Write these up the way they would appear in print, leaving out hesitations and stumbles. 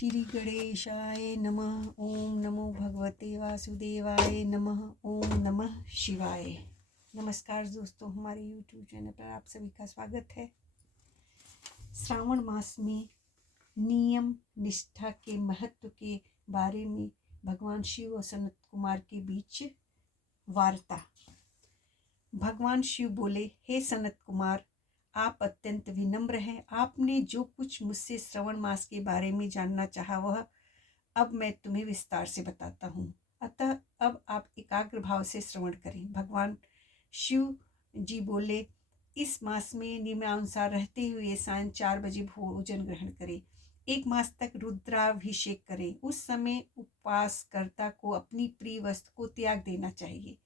श्री गणेशाय नमः। ओम नमो भगवते वासुदेवाय नमः। ओम नमः शिवाय। नमस्कार दोस्तों, हमारे YouTube चैनल पर आप सभी का स्वागत है। श्रावण मास में नियम निष्ठा के महत्व के बारे में भगवान शिव और सनत कुमार के बीच वार्ता। भगवान शिव बोले, हे सनत कुमार, आप अत्यंत विनम्र हैं। आपने जो कुछ मुझसे श्रवण मास के बारे में जानना चाहा वह अब मैं तुम्हें विस्तार से बताता हूँ। अतः अब आप एकाग्र भाव से श्रवण करें। भगवान शिव जी बोले, इस मास में नियमानुसार रहते हुए सायं 4 बजे भोजन ग्रहण करें। 1 मास तक रुद्राभिषेक करें। उस समय उपवासकर्ता को अपनी प्रिय वस्तु को त्याग देना चाहिए।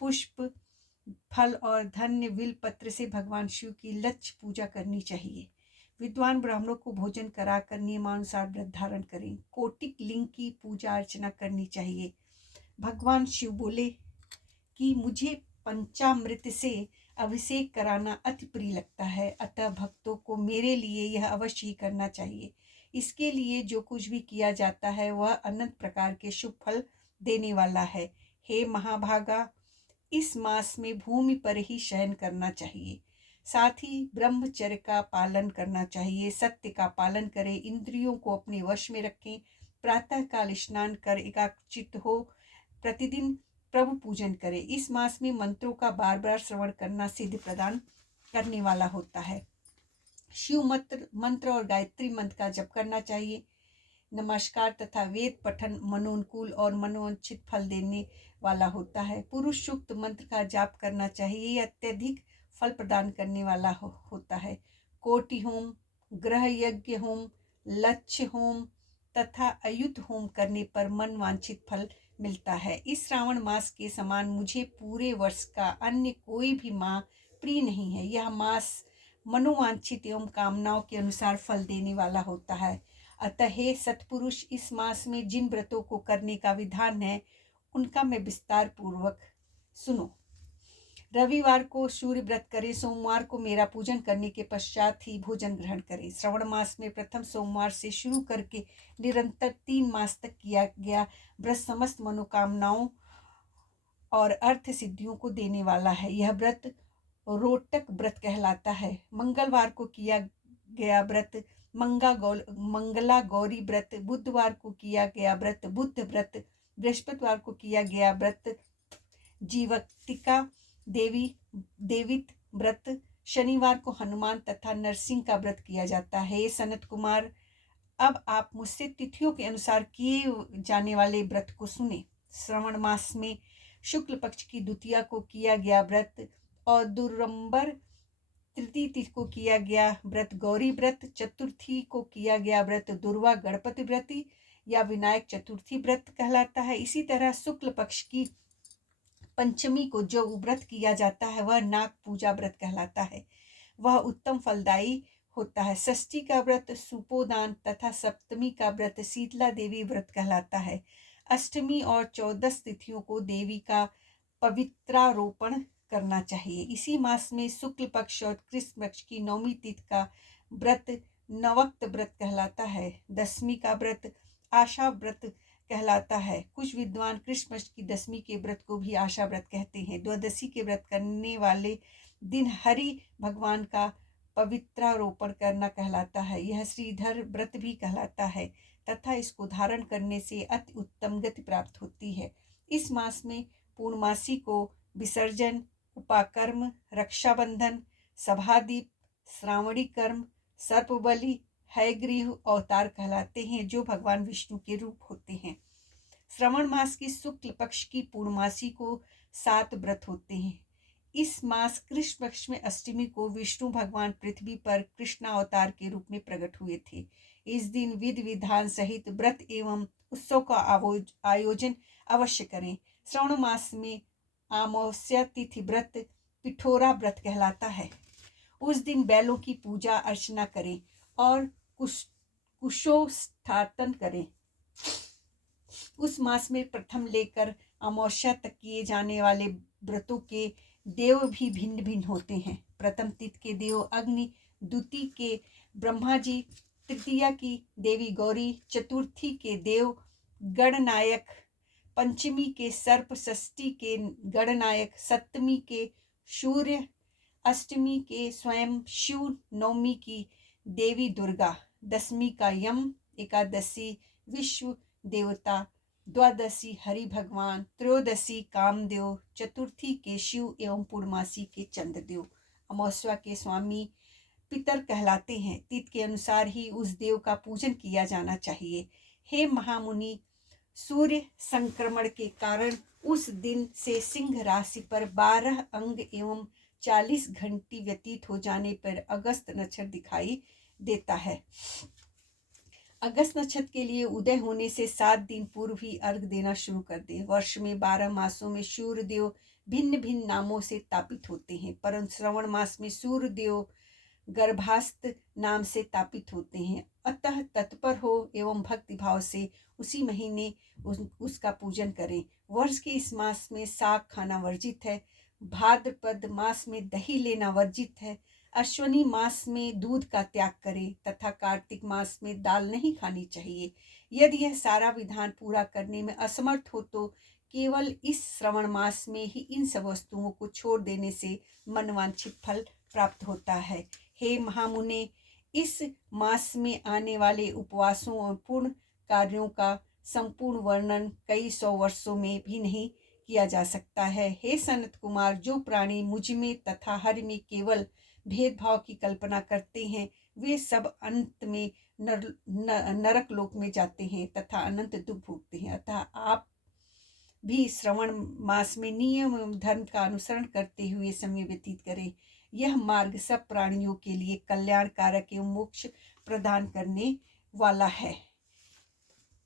पुष्प, फल और धन्य विल पत्र से भगवान शिव की लक्ष्य पूजा करनी चाहिए। विद्वान ब्राह्मणों को भोजन कराकर नियमानुसार व्रत धारण करें। कोटिक लिंग की पूजा अर्चना करनी चाहिए। भगवान शिव बोले कि मुझे पंचामृत से अभिषेक कराना अति प्रिय लगता है, अतः भक्तों को मेरे लिए यह अवश्य ही करना चाहिए। इसके लिए जो कुछ भी किया जाता है वह अनंत प्रकार के शुभ फल देने वाला है। हे महाभागा, इस मास में भूमि पर ही शयन करना चाहिए। साथ ही ब्रह्मचर्य का पालन करना चाहिए। सत्य का पालन करें। इंद्रियों को अपने वश में रखें। प्रातः काल स्नान कर एकाग्रचित्त हो प्रतिदिन प्रभु पूजन करें। इस मास में मंत्रों का बार बार श्रवण करना सिद्धि प्रदान करने वाला होता है। शिव मंत्र और गायत्री मंत्र का जप करना चाहिए। नमस्कार तथा वेद पठन मनोनुकूल और मनोवांछित फल देने वाला होता है। पुरुष सूक्त मंत्र का जाप करना चाहिए। यह अत्यधिक फल प्रदान करने वाला होता है। कोटि होम, ग्रह यज्ञ होम, लक्ष्य होम तथा अयुत होम करने पर मन वांछित फल मिलता है। इस श्रावण मास के समान मुझे पूरे वर्ष का अन्य कोई भी माह प्रिय नहीं है। यह मास मनोवांछित एवं कामनाओं के अनुसार फल देने वाला होता है। अतः हे सत्पुरुष, इस मास में जिन व्रतों को करने का विधान है उनका मैं विस्तार पूर्वक सुनो। रविवार को सूर्य व्रत करें। सोमवार को मेरा पूजन करने के पश्चात ही भोजन ग्रहण करें। श्रवण मास में प्रथम सोमवार से शुरू करके निरंतर 3 मास तक किया गया व्रत समस्त मनोकामनाओं और अर्थ सिद्धियों को देने वाला है। यह व्रत रोटक व्रत कहलाता है। मंगलवार को किया गया व्रत मंगला गौरी व्रत, बुधवार को किया गया व्रत बुद्ध व्रत, बृहस्पतिवार को किया गया व्रत जीवतिका देवित व्रत, शनिवार को हनुमान तथा नरसिंह का व्रत किया जाता है। सनत कुमार, अब आप मुझसे तिथियों के अनुसार किए जाने वाले व्रत को सुने। श्रवण मास में शुक्ल पक्ष की द्वितीया को किया गया व्रत और दुर्रंबर तृतीय तिथि को किया गया व्रत गौरी व्रत, चतुर्थी को किया गया व्रत दुर्वा गणपति व्रत या विनायक चतुर्थी व्रत कहलाता है। इसी तरह शुक्ल पक्ष की पंचमी को जो व्रत किया जाता है वह नाग पूजा व्रत कहलाता है। वह उत्तम फलदायी होता है। षष्ठी का व्रत सुपोदान तथा सप्तमी का व्रत शीतला देवी व्रत कहलाता है। अष्टमी और 14 तिथियों को देवी का पवित्रारोपण करना चाहिए। इसी मास में शुक्ल पक्ष और कृष्ण पक्ष की 9वीं तिथि का व्रत नवक्त व्रत कहलाता है। 10वीं का व्रत आशा व्रत कहलाता है। कुछ विद्वान कृष्ण पक्ष की 10वीं के व्रत को भी आशा व्रत कहते हैं। द्वादशी के व्रत करने वाले दिन हरि भगवान का पवित्रारोपण करना कहलाता है। यह श्रीधर व्रत भी कहलाता है तथा इसको धारण करने से अति उत्तम गति प्राप्त होती है। इस मास में पूर्णमासी को विसर्जन, उपाकर्म, रक्षाबंधन, सभादीप, श्रावणी कर्म, सर्पबलि, हयग्रीव अवतार कहलाते हैं जो भगवान विष्णु के रूप होते हैं। श्रवण मास की शुक्ल पक्ष की पूर्णमासी को 7 व्रत होते हैं। इस मास कृष्ण पक्ष में अष्टमी को विष्णु भगवान पृथ्वी पर कृष्णावतार के रूप में प्रकट हुए थे। इस दिन विधि विधान सहित व्रत एवं उत्सव का आयोजन अवश्य करें। श्रवण मास में अमावस्या तिथि व्रत पिठोरा व्रत कहलाता है। उस दिन बैलों की पूजा अर्चना करें और कुशोत्थापन करें। उस मास में प्रथम लेकर अमावस्या तक किए जाने वाले व्रतों के देव भी भिन्न भिन्न होते हैं। प्रथम तिथि के देव अग्नि, द्वितीय के ब्रह्मा जी, तृतीया की देवी गौरी, चतुर्थी के देव गणनायक, पंचमी के सर्प, षष्ठी के गणनायक, सप्तमी के सूर्य, अष्टमी के स्वयं शिव, नवमी की देवी दुर्गा, दशमी का यम, एकादशी विश्व देवता, द्वादशी हरि भगवान, त्रयोदशी कामदेव, चतुर्थी के शिव एवं पूर्णमासी के चंद्रदेव। अमावस्या के स्वामी पितर कहलाते हैं। तिथि के अनुसार ही उस देव का पूजन किया जाना चाहिए। हे महामुनि, सूर्य संक्रमण के कारण उस दिन से सिंह राशि पर 12 अंग एवं 40 घंटी व्यतीत हो जाने पर अगस्त नक्षत्र दिखाई देता है। अगस्त नक्षत्र के लिए उदय होने से 7 दिन पूर्व ही अर्घ देना शुरू कर दें। वर्ष में 12 मासों में सूर्य देव भिन्न भिन्न नामों से तापित होते हैं, परंतु श्रवण मास में सूर्य देव गर्भास्थ नाम से तापित होते हैं। अतः तत्पर हो एवं भक्ति भाव से उसी महीने उसका पूजन करें। वर्ष के इस मास में साग खाना वर्जित है। भाद्रपद मास में दही लेना वर्जित है। अश्विनी मास में दूध का त्याग करें तथा कार्तिक मास में दाल नहीं खानी चाहिए। यदि यह सारा विधान पूरा करने में असमर्थ हो तो केवल इस श्रवण मास में ही इन सब वस्तुओं को छोड़ देने से मनवांछित फल प्राप्त होता है। हे महामुने, इस मास में आने वाले उपवासों और पूर्ण कार्यों का संपूर्ण वर्णन कई 100 वर्षों में भी नहीं किया जा सकता है। हे सनत कुमार, जो प्राणी मुझ में तथा हर में केवल भेदभाव की कल्पना करते हैं, वे सब अंत में नरक लोक में जाते हैं तथा अनंत दुख भोगते हैं। अतः आप भी श्रवण मास में नियम एवं धर्म का अनुसरण करते हुए समय व्यतीत करें। यह मार्ग सब प्राणियों के लिए कल्याणकारक एवं मोक्ष प्रदान करने वाला है।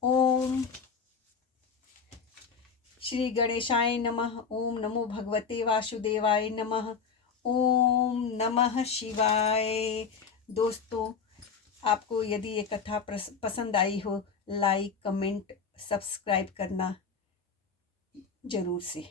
ओम श्री गणेशाय नमः। ओम नमो भगवते वासुदेवाय नमः। ओम नमः शिवाय। दोस्तों, आपको यदि ये कथा पसंद आई हो, लाइक, कमेंट, सब्सक्राइब करना जरूर से।